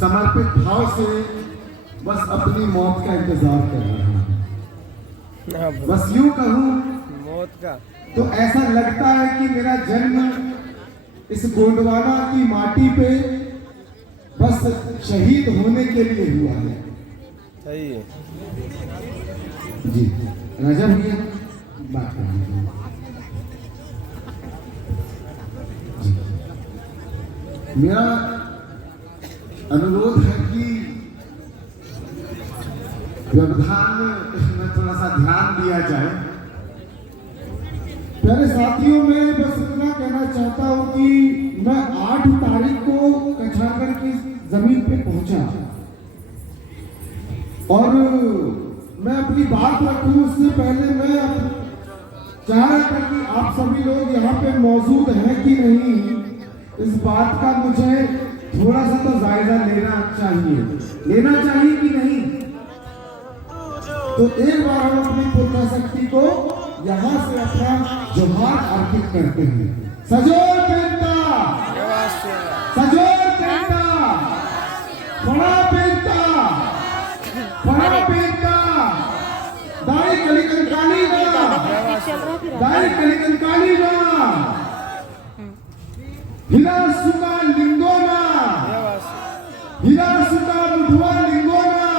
समर्पित भाव से बस अपनी मौत का इंतजार कर रहा हूँ। बस यूं कहूँ मौत का तो ऐसा लगता है कि मेरा जन्म इस गोंडवाना की माटी पे बस शहीद होने के लिए हुआ है। सही है जी राजा भैया बात करेंगे। मेरा अनुरोध है कि व्यवधान में थोड़ा सा ध्यान दिया जाए। प्यारे साथियों, मैं बस इतना कहना चाहता हूं कि मैं 8 तारीख को कछागढ़ की जमीन पे पहुंचा और मैं अपनी बात रखूं उससे पहले मैं चाह रहा था कि आप सभी लोग यहाँ पे मौजूद हैं कि नहीं, इस बात का मुझे थोड़ा सा तो जायजा लेना चाहिए कि नहीं। तो एक बार हम अपनी पुरखा शक्ति को यहाँ से अपना जोहार अर्पित करते हैं। सजोर पेंटा, सजोर पेंटा, बड़ा पेंटा, बड़ा पेंटा, दाई कलिकंकानी ना, दाई कलिकंकानी ना, हीरा सुका लिंगोना, हीरा सुका मुठुआ लिंगोना,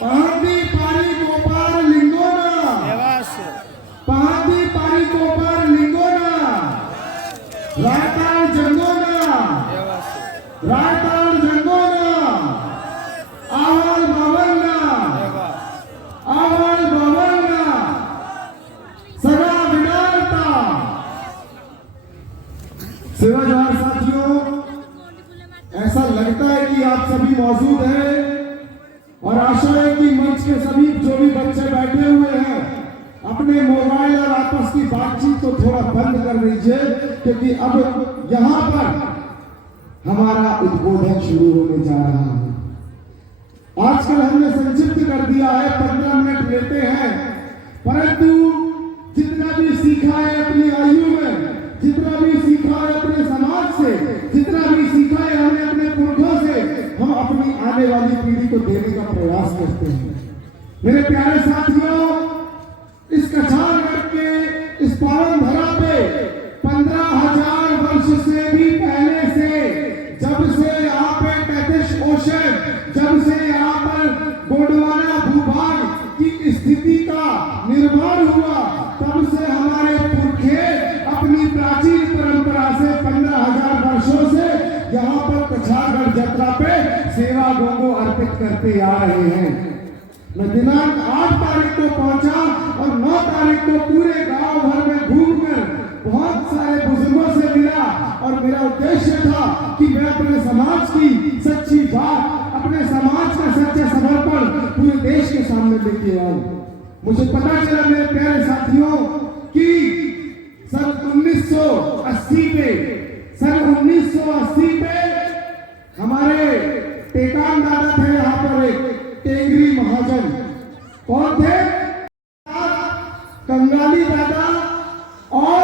पहाड़ी पारी गोपार लिंगोना, पहाड़ी पारी गोपार लिंगोना, रायताल जंगोना, रायताल जंगोना, आवाल बावलना, आवाल बावलना, सदा विडालता। सेवादार साथियों, ऐसा लगता है कि आप सभी मौजूद हैं और आशा है कि मंच के सभी जो भी बच्चे बैठे हुए हैं अपने मोबाइल और आपस की बातचीत को थोड़ा बंद कर दीजिए, क्योंकि अब यहाँ पर हमारा उद्बोधन शुरू होने जा रहा है। आजकल हमने संक्षिप्त कर दिया है, 15 मिनट लेते हैं, परंतु जितना भी सीखा है अपनी आयु में, जितना भी सीखा है अपने समाज से, जितना भी सीखा है हमने अपने पुरखों से, हम अपनी आने वाली पीढ़ी को देने का प्रयास करते हैं। मेरे प्यारे साथियों, इस कछागढ़ के इस पावन धरा पे 15,000 वर्ष से भी पहले से, जब से यहाँ पे टैटिश ओशन, जब से यहाँ पर गोंडवाना भूभाग की स्थिति का निर्माण हुआ, तब से हमारे पुरखे अपनी प्राचीन परंपरा से 15,000 वर्षों से यहाँ पर कछागढ़ यात्रा पे सेवा गौ अर्पित करते आ रहे हैं। मैं दिनांक 8 तारीख को पहुंचा और 9 तारीख को पूरे गांव भर में घूमकर बहुत सारे बुजुर्गों से मिला और मेरा उद्देश्य था कि मैं अपने समाज की सच्ची बात, अपने समाज का सच्चा समर्पण पूरे देश के सामने लेके आऊं। मुझे पता चला मेरे प्यारे साथियों कि सन 1980 पे हमारे टेकाम दादा थे, यहाँ पर एक टेंगरी महाजन। कौन थे? कंगाली दादा और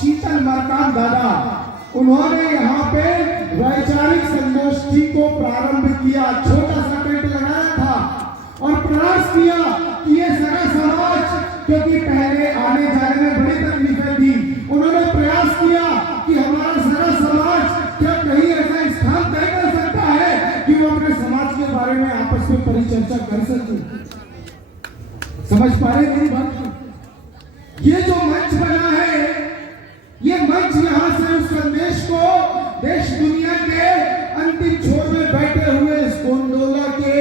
शीतल मरकाम दादा। उन्होंने यहाँ पे वैचारिक संगोष्ठी को प्रारंभ किया, छोटा सा टेंट लगाया था और प्रयास किया कि ये सारा समाज, क्योंकि पहले आने जाने में बड़ी तकलीफें थी, उन्होंने प्रयास किया कि हमारा सारा समाज क्या कहीं ऐसा स्थान तय कर सकता है कि वो अपने समाज के बारे में आपस में परिचर्चा कर सके। समझ पा रहे मेरी बात? ये जो मंच बना है, ये मंच यहाँ से उस संदेश को देश दुनिया के अंतिम छोर में बैठे हुए इस गोंडोला के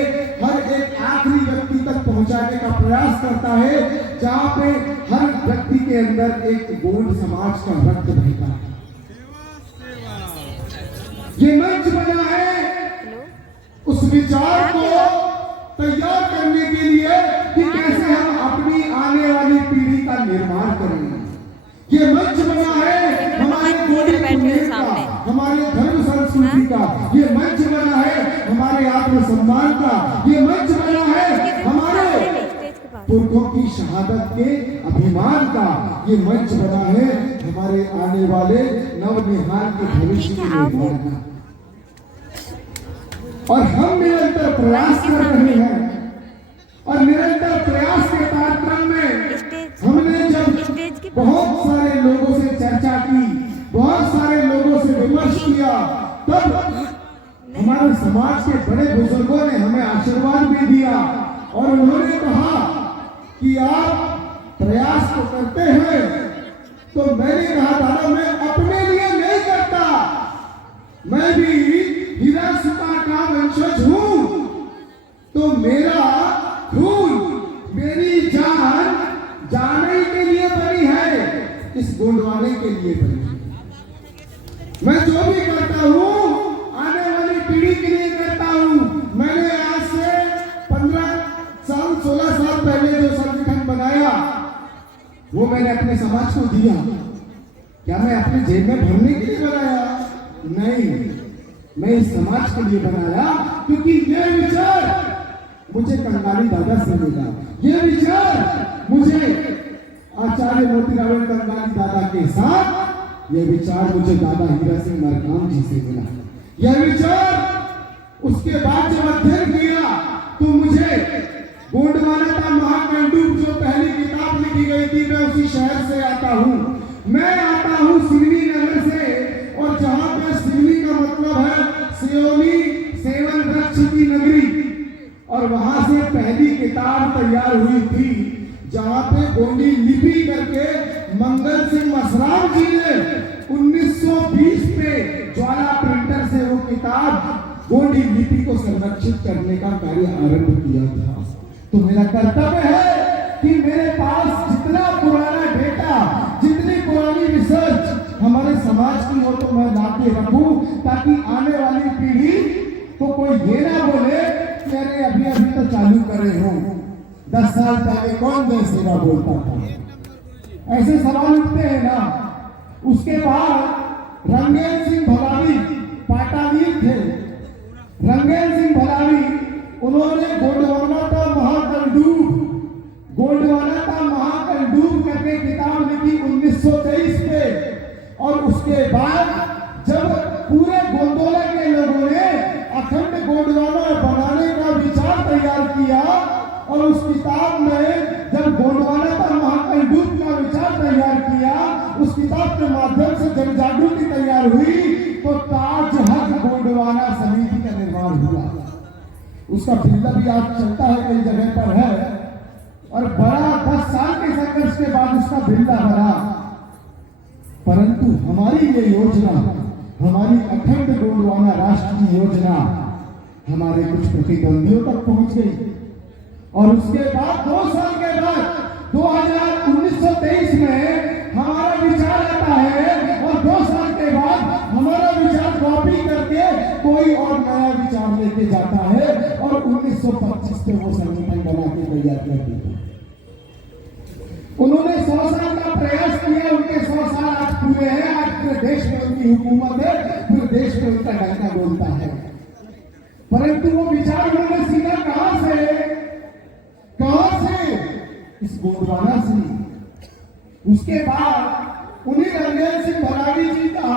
हर एक आखिरी व्यक्ति तक पहुंचाने का प्रयास करता है, जहाँ पे हर व्यक्ति के अंदर एक गोंड समाज का रक्त बहता है। ये मंच बना है उस विचार को तैयार करने के लिए कि कैसे हम अपनी आने वाली पीढ़ी का निर्माण करेंगे। ये मंच बना है हमारे का, हमारे धर्म संस्कृति का, ये मंच बना है हमारे आत्मसम्मान का, ये मंच बना है हमारे पुरखों की शहादत के अभिमान का, ये मंच बना है हमारे आने वाले नवनिर्माण के भविष्य के निर्माण का। और हम निरंतर प्रयास कर रहे हैं। और निरंतर प्रयास के कार्यक्रम में हमने जब बहुत सारे लोगों से चर्चा की, बहुत सारे लोगों से विमर्श किया, तब हमारे समाज के बड़े बुजुर्गों ने हमें आशीर्वाद भी दिया और उन्होंने कहा कि आप प्रयास तो करते हैं। तो मैंने कहा दादा मैं अपने लिए नहीं करता, मैं भी हिरासुता का वंशज हूं, तो मेरा खून मेरी जान जाने के लिए बनी है, इस गोंडवाने के लिए बनी है। मैं जो भी करता हूं आने वाली पीढ़ी के लिए करता हूं। मैंने आज से 15 साल 16 साल पहले जो संगठन बनाया वो मैंने अपने समाज को दिया। क्या मैं अपने जेब में भरने के लिए बनाया? नहीं, मैं इस समाज के लिए बनाया क्योंकि ये विचार मुझे कंगाली दादा से मिला, ये विचार मुझे आचार्य मोतीराव कंगाली दादा के साथ, ये विचार मुझे दादा हीरा सिंह मरकाम जी से मिला। यह विचार उसके बाद जब अध्ययन किया तो मुझे गोंडवाना का महाकंडूब जो पहली किताब लिखी गई थी, मैं उसी शहर से आता हूँ। मैं आता हूँ सिवनी नगर से, और जहाँ पे सिवनी का मतलब है सियोनी, सेवन वृक्ष की नगरी, और वहां से पहली किताब तैयार हुई थी जहाँ पे गोंडी लिपि करके मंगल सिंह मसराम जी ने 1920 पे ज्वाला प्रिंटर से वो किताब गोंडी लिपि को संरक्षित करने का कार्य आरंभ किया था। तो मेरा कर्तव्य है कि मेरे पास जितना पुराना डेटा, जितनी पुरानी रिसर्च हमारे समाज की हो तो मैं लाके रखूं, ताकि आने वाली पीढ़ी को कोई ये ना बोले कि अरे अभी अभी तो चालू करे हो, 10 साल पहले कौन देश सेवा बोलता था। ऐसे सवाल उठते हैं ना। उसके बाद रंगेल सिंह भलावी पाटावीर थे। रंगेल सिंह भलावी उन्होंने गोंडवाना का महाकंडूब करके किताब लिखी 1923 पे, और उसके बाद जब पूरे गोंडवाना के लोगों ने अखंड गोंडवाना बनाने का विचार तैयार किया, और उस किताब में जब गोंडवाना का महाकंडूब का विचार तैयार किया, उस किताब के माध्यम से जन जागृति तैयार हुई, तो ताज हक गोंडवाना समिति का निर्माण हुआ। उसका बिल्ला भी आज चलता है, कई जगह पर है, और बड़ा 10 साल के संघर्ष के बाद उसका बिल्ला बना। परंतु हमारी ये योजना, हमारी अखंड गोंडवाना राष्ट्र की योजना हमारे कुछ प्रतिद्वंदियों तक पहुंच गई, और उसके बाद 2 साल के बाद 1923 में हमारा विचार आता है, और 2 साल के बाद हमारा विचार कॉपी करके कोई और नया विचार लेके जाता है, और 1925 में वो संगठन बना के तैयार कर देता है। उन्होंने 100 साल का प्रयास किया, उनके 100 साल आज पूरे हैं। आज पूरे देश में उनकी हुकूमत है, पूरे देश में उनका डंका बोलता है। परंतु वो विचार उन्होंने सीधा कहां से? इस गोंडवाना से। उसके बाद उन्हीं रंगेल सिंह भलावी जी का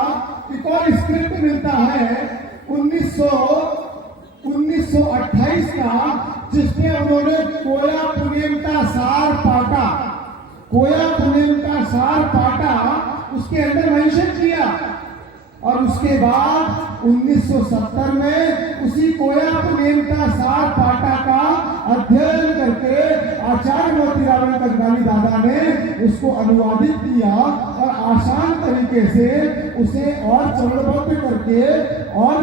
एक और स्क्रिप्ट मिलता है 1928 का, जिसमें उन्होंने कोया पुनेम का सार पाटा, कोया पुनेम का सार पाटा उसके अंदर मेंशन किया। और उसके बाद 1970 में उसी कोया पुनेम का सार पाटा का अध्ययन करके आचार्य मोतीराव कंगाली दादा ने उसको अनुवादित किया, और आसान तरीके से उसे और चरणबद्ध करके और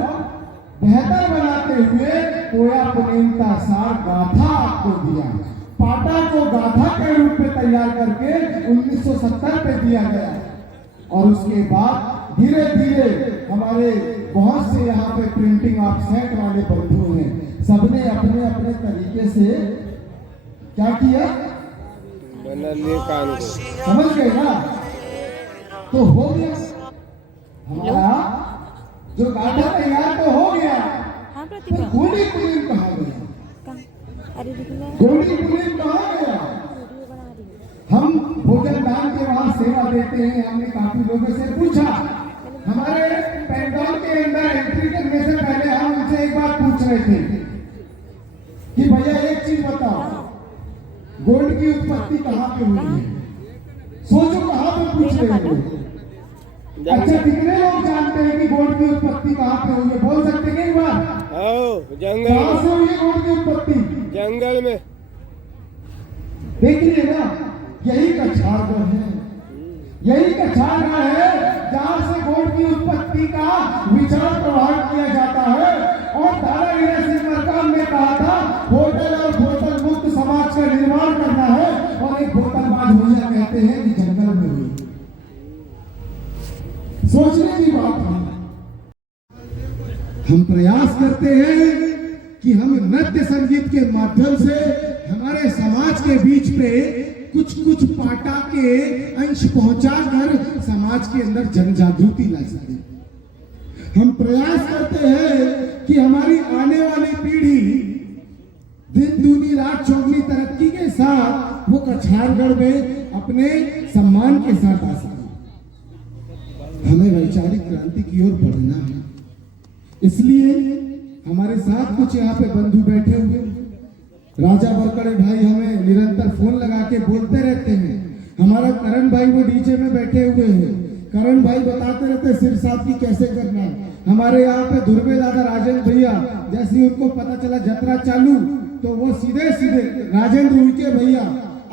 बेहतर बनाते हुए कोया पुनेम का सार गाथा आपको दिया। पाटा को गाथा के रूप में तैयार करके 1970 पे दिया गया। और उसके बाद धीरे धीरे हमारे बहुत से यहाँ पे प्रिंटिंग ऑफसेट वाले बंधु हैं, सबने अपने अपने तरीके से क्या किया, बना लिए कान को। समझ गए ना? तो हो गया हमारा जो गाथा तैयार तो हो गया। तो गोंडी पुनेम कहाँ गया? गोंडी पुनेम कहाँ गया? हम भोजन दान के वहां सेवा देते हैं। हमने काफी लोगों से पूछा, हमारे पेंडॉल के अंदर एंट्री करने से पहले हम उनसे एक बात पूछ रहे रहे थे कि भैया एक चीज बताओ, गोल्ड की उत्पत्ति कहाँ पे हुई है? सोचो कहाँ पे पूछ रहे हो। अच्छा, कितने लोग जानते हैं कि गोल्ड की उत्पत्ति कहाँ पे हुई है? बोल सकते हैं एक बार? जंगल कहाँ से हुई है गोल्ड की उत्पत्ति? जंगल में। देखिए ना, यही कछारगढ़ है, यही कछारगढ़ है जहाँ से गोल्ड की उत्पत्ति का विचार प्रभावित किया जाता है। और दादा वीर सिंह मरकाम ने कहा था, होटल और बोतल मुक्त समाज का निर्माण करना है। और एक बोतलबाज भैया कहते हैं कि जंगल में हुई। सोचने की बात है। हम प्रयास करते हैं कि हम नृत्य संगीत के माध्यम से हमारे समाज के बीच पे कुछ कुछ पाटा के अंश पहुंचाकर समाज के अंदर जन जागृति ला सके। हम प्रयास करते हैं कि हमारी आने वाली पीढ़ी दिन दूनी रात चौगुनी तरक्की के साथ वो कछारगढ़ में अपने सम्मान के साथ आ सके। हमें वैचारिक क्रांति की ओर बढ़ना है। इसलिए हमारे साथ कुछ यहाँ पे बंधु बैठे हुए, राजा बरकड़े भाई हमें निरंतर फोन लगा के बोलते रहते हैं। हमारा करण भाई वो डीजे में बैठे हुए हैं, करण भाई बताते रहते सिर साफ की कैसे करना है। हमारे यहाँ पे धुर्वे दादा राजेंद्र भैया, जैसे ही उनको पता चला जतरा चालू तो वो सीधे सीधे राजेंद्र उनके भैया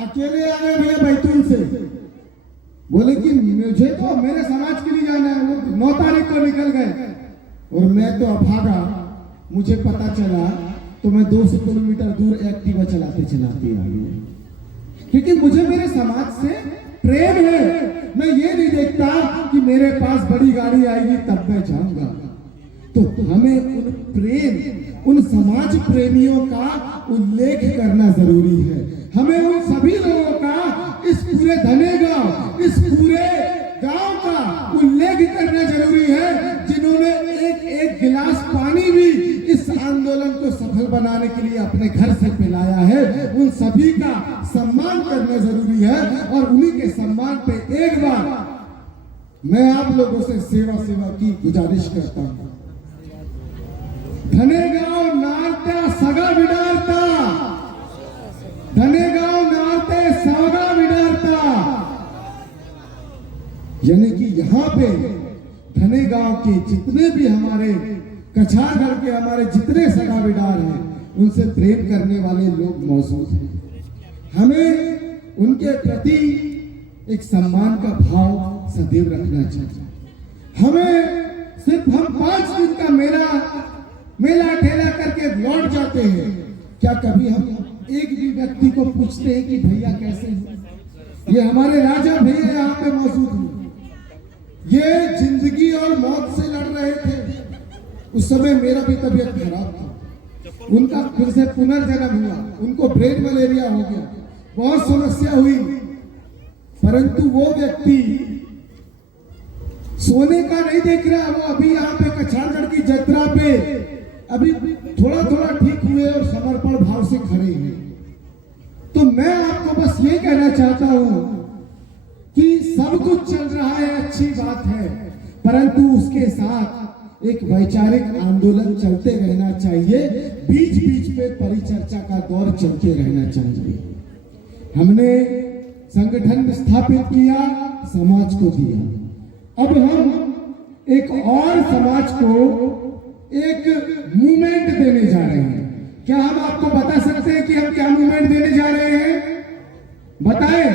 अकेले आ गए भैया बैतूल से, बोले कि मुझे तो मेरे समाज के लिए जाना है। वो 9 तारीख को निकल गए और मैं तो अभागा, मुझे पता चला तो मैं 200 किलोमीटर दूर एक्टिवा चलाते चलाते आ गया, क्योंकि मुझे मेरे समाज से प्रेम है। मैं ये नहीं देखता कि मेरे पास बड़ी गाड़ी आएगी तब मैं जाऊंगा। तो हमें उन प्रेम, उन समाज प्रेमियों का उल्लेख करना जरूरी है। हमें उन सभी लोगों का, इस पूरे धनेगांव, इस पूरे गांव का उल्लेख करना जरूरी है, जिन्होंने एक एक गिलास पानी भी इस आंदोलन को सफल बनाने के लिए अपने घर से पिलाया है। उन सभी का सम्मान करना जरूरी है। और उन्हीं के सम्मान पे एक बार मैं आप लोगों से सेवा की गुजारिश करता हूं। धनेगांव नारते सगा विडारता, धनेगांव नारते सगा विडारता, यानी कि यहाँ पे धनेगांव के जितने भी हमारे कछारगढ़ के हमारे जितने सगा विडार हैं, उनसे प्रेम करने वाले लोग मौजूद हैं। हमें उनके प्रति एक सम्मान का भाव सदैव रखना चाहिए। हमें सिर्फ हम 5 दिन का मेला ठेला करके लौट जाते हैं, क्या कभी हम एक भी व्यक्ति को पूछते हैं कि भैया कैसे हैं? ये हमारे राजा भैया यहाँ पे मौजूद हैं, ये जिंदगी और मौत से लड़ रहे थे। उस समय मेरा भी तबीयत खराब था, उनका फिर से पुनर्जन्म हुआ, उनको ब्रेन मलेरिया हो गया, बहुत समस्या हुई, परंतु वो व्यक्ति सोने का नहीं देख रहा। वो अभी यहाँ पे कछारगढ़ की यात्रा पे अभी थोड़ा ठीक हुए और समर्पण भाव से खड़े हैं। तो मैं आपको बस ये कहना चाहता हूं कि सब कुछ चल रहा है, अच्छी बात है, परंतु उसके साथ एक वैचारिक आंदोलन चलते रहना चाहिए। बीच बीच पे परिचर्चा का दौर चलते रहना चाहिए। हमने संगठन स्थापित किया, समाज को दिया। अब हम एक और समाज को एक मूवमेंट देने जा रहे हैं। क्या हम आपको बता सकते हैं कि हम क्या मूवमेंट देने जा रहे हैं? बताएं।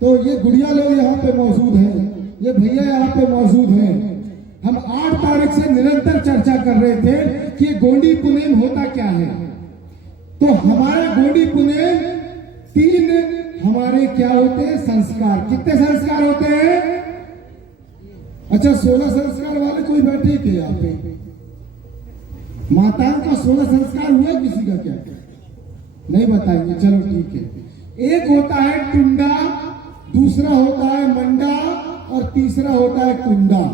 तो ये गुड़िया लोग यहाँ पे मौजूद हैं, ये भैया यहाँ पे मौजूद हैं। हम 8 तारीख से निरंतर चर्चा कर रहे थे कि गोंडी पुनेम होता क्या है। तो हमारा गोंडी पुनेम 3 हमारे क्या होते हैं संस्कार। कितने संस्कार होते हैं? अच्छा, 16 संस्कार वाले कोई बैठे थे यहाँ पे? माताओं का 16 संस्कार हुआ किसी का? क्या नहीं बताएंगे, चलो ठीक है। एक होता है टुंडा, दूसरा होता है मंडा और तीसरा होता है कुंडा।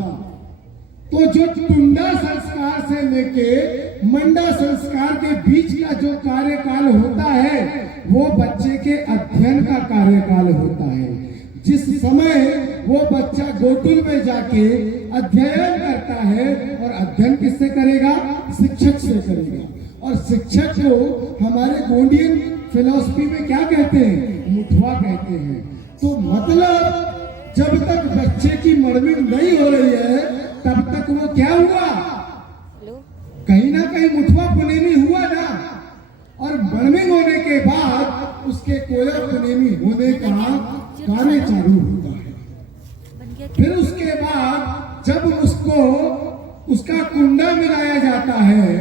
तो जो टुंडा संस्कार से लेके मंडा संस्कार के बीच का जो कार्यकाल होता है वो बच्चे के अध्ययन का कार्यकाल होता है। जिस समय वो बच्चा गोकुल में जाके अध्ययन करता है, और अध्ययन किससे करेगा? शिक्षक से करेगा। और शिक्षक को हमारे गोंडियन फिलॉसफी में क्या कहते हैं? मुठवा कहते हैं। तो मतलब जब तक बच्चे की मड़मिंग नहीं हो रही है तब तक वो क्या हुआ? कहीं ना कहीं मुठवा पुनेमी हुआ ना। और मड़मिंग होने के बाद उसके कोया पुनेमी होने का कार्य चालू होता है। फिर उसके बाद जब उसको उसका कुंडा मिलाया जाता है,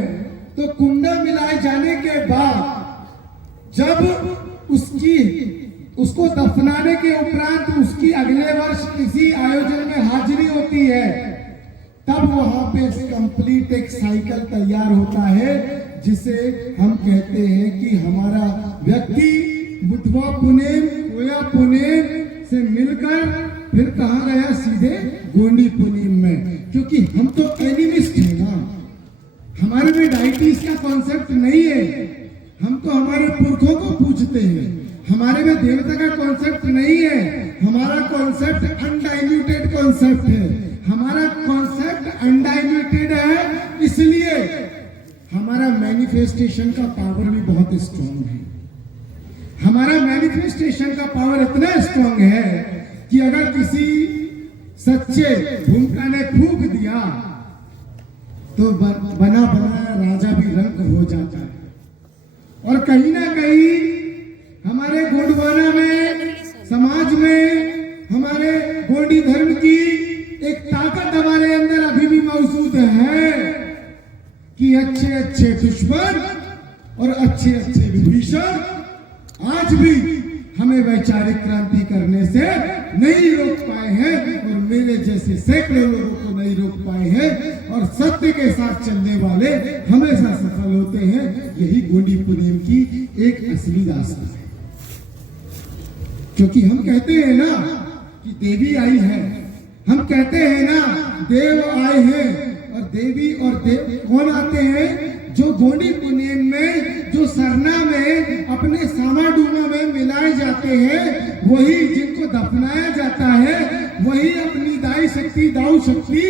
तो कुंडा मिलाए जाने के बाद जब उसको दफनाने के उपरांत उसकी अगले वर्ष किसी आयोजन में हाजिरी होती है, तब वहां पे कंप्लीट एक साइकिल तैयार होता है, जिसे हम कहते हैं कि हमारा व्यक्ति मुठवा पुनेम, कोया पुनेम से मिलकर फिर कहाँ गया? सीधे गोंडी पुनेम में। क्योंकि हम तो एनिमिस्ट हैं ना, हमारे में डाइटिस का कॉन्सेप्ट नहीं है। हम तो हमारे पुरखों को पूजते हैं, हमारे में देवता का कॉन्सेप्ट नहीं है। हमारा कॉन्सेप्ट अनडाइल्यूटेड कॉन्सेप्ट है। हमारा कॉन्सेप्ट अनडाइल्यूटेड है, इसलिए हमारा मैनिफेस्टेशन का पावर भी बहुत स्ट्रॉन्ग है। हमारा मैनिफेस्टेशन का पावर इतना स्ट्रॉन्ग है कि अगर किसी सच्चे भूमिका ने फूंक दिया तो बना बनाया राजा भी रंग हो जाता है। और कहीं ना कहीं हमारे गोंडवाना में, समाज में, हमारे गोंडी धर्म की एक ताकत हमारे अंदर अभी भी मौजूद है कि अच्छे अच्छे दुश्मन और अच्छे अच्छे विभीषण आज भी हमें वैचारिक क्रांति करने से नहीं रोक पाए हैं, और मेरे जैसे सैकड़ों लोगों को नहीं रोक पाए हैं। और सत्य के साथ चलने वाले हमेशा सफल होते हैं। यही गोंडी पुनेम की एक असली दास्तान है। क्योंकि हम कहते हैं ना कि देवी आई है, हम कहते हैं ना देव आए हैं, और देवी और देव कौन आते हैं? जो गोंडी पुनेम में, जो सरना में, अपने सामाडूमा में मिलाए जाते हैं, वही जिनको दफनाया जाता है, वही अपनी दाई शक्ति, दाऊ शक्ति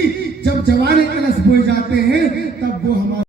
जब जवारे कलश बोए जाते हैं, तब वो हमारे